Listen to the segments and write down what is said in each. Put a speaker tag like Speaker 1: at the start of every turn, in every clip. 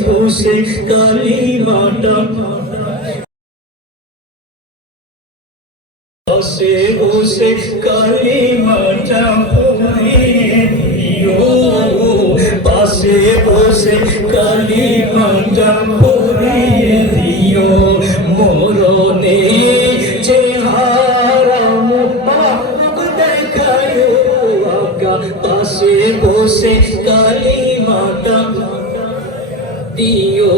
Speaker 1: কাছে বসে কালিমাটা বসে বসে কালিমাটা পড়িয়ে দিও পাশে বসে কালিমাটা পড়িয়ে দিও মরণে চেহারা মুবারক দেখায়ো আকা পাশে বসে কালিমাটা দিও।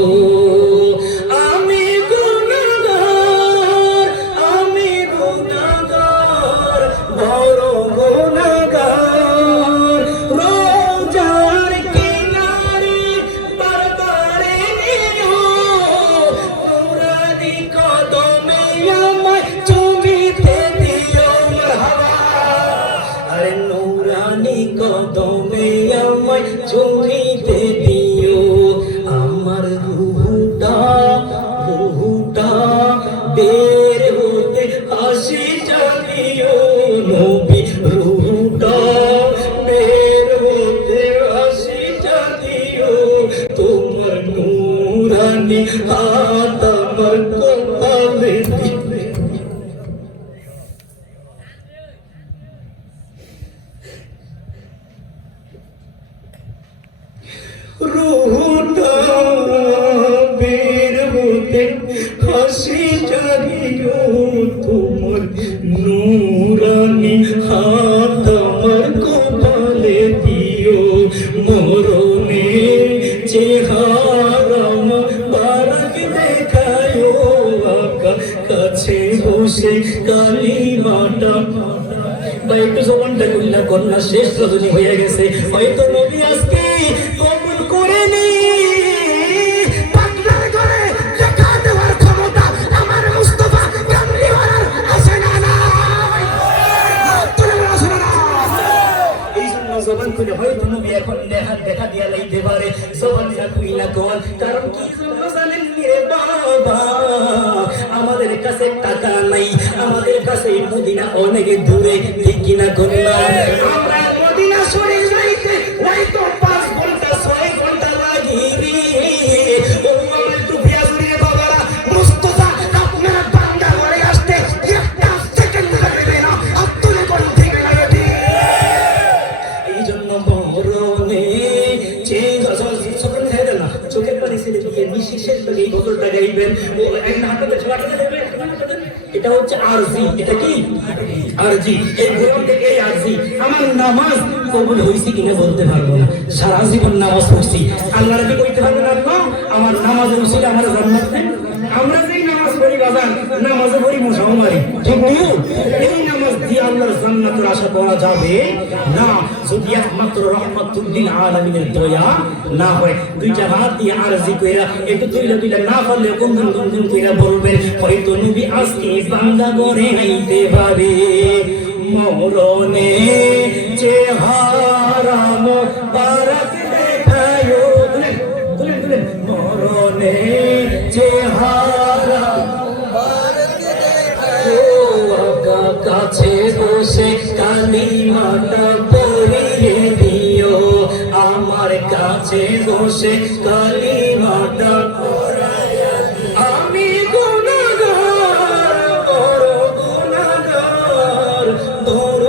Speaker 1: আমি গুনাহগার আমি গুনাহগার বড় গুনাহগার রোজার কিনারে বারবারে নিও। নুরানি কদমে আমায় চুমিতে দিও আরে নুরানি কদমে আমায় চুমিতে বের হতে হাসি জানিও নবী রুটা বের হতে হাসি জানিও। তোমার নুরানি হাত আমার হাসি জাগিও তোমার নুরানি হাত আমার কপালে দিও। মরণে চেহারাম বারাক দেখায়ো আকা কাছে বসে কালিমাটা বা একটু জবানটা কন্যা কন্যা, শেষ রজনী হয়ে গেছে। হয়তো নবী আজকে কবুল করে নি দেখা দিয়া লাইতে পারে, জবান না খুইলা কল কারণ কি জন্য জানেন নি রে বাবা? আমাদের কাছে টাকা নাই, আমাদের কাছে মদিনা অনেক দূরে, ঠিক কিনা কন্যা? গাইবেন ও এটা হচ্ছে আরজি। এটা কি? আরজি। এই থেকে এই আরজি। আমার নামাজ কবুল হয়েছে কিনা বলতে পারব না। সারা জীবন নামাজ পড়ছি। আল্লাহ রাজি কইতে পারবেন, আল্লাহ, আমার নামাজ হয়েছিল আমার জান্নাত আমরা যেই নামাজ পড়ি বাজান, নামাজে পড়ি মারি ঠিক এই নামাজ আল্লাহর জান্নাতের আশা করা যাবে না। যদি একমাত্র রহমাতুল্লিল আলামিনের দয়া না হয়, দুইটা হাত দিয়ে আরজি কইরা, একটু তুইলা তুইলা না পারলে গুনগুন গুনগুন কইরা বলবেন হয়তো নবী, আজকে বান্দা করে আইতে পারে। মরণে যে হারাম কাছে কালিমাটা পড়িয়ে দিও আমার কাছে বসে কালিমাটা। আমি গুনাহগার বড় গুনাহগার বড়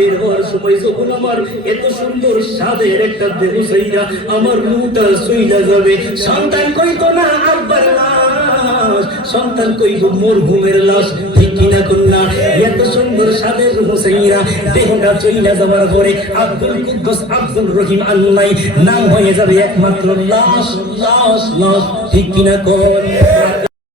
Speaker 1: বের হওয়ার সময় যখন আমার এত সুন্দর স্বাদের একটা দেহ সেইরা আমার রুটা সইলা যাবে, সন্তান কইতো না আব্বার লাশ। সন্তান কইব, মরহুমের লাশ। ঠিক কিনা কন্যা, এত সুন্দর সাদের হোসেইরা দেহটা চইলা যাওয়ার পরে আব্দুল কুদ্দুস আব্দুল রহিম আল্লাহ নাম হয়ে যাবে একমাত্র লাশ লাশ লাশ। ঠিক কিনা কর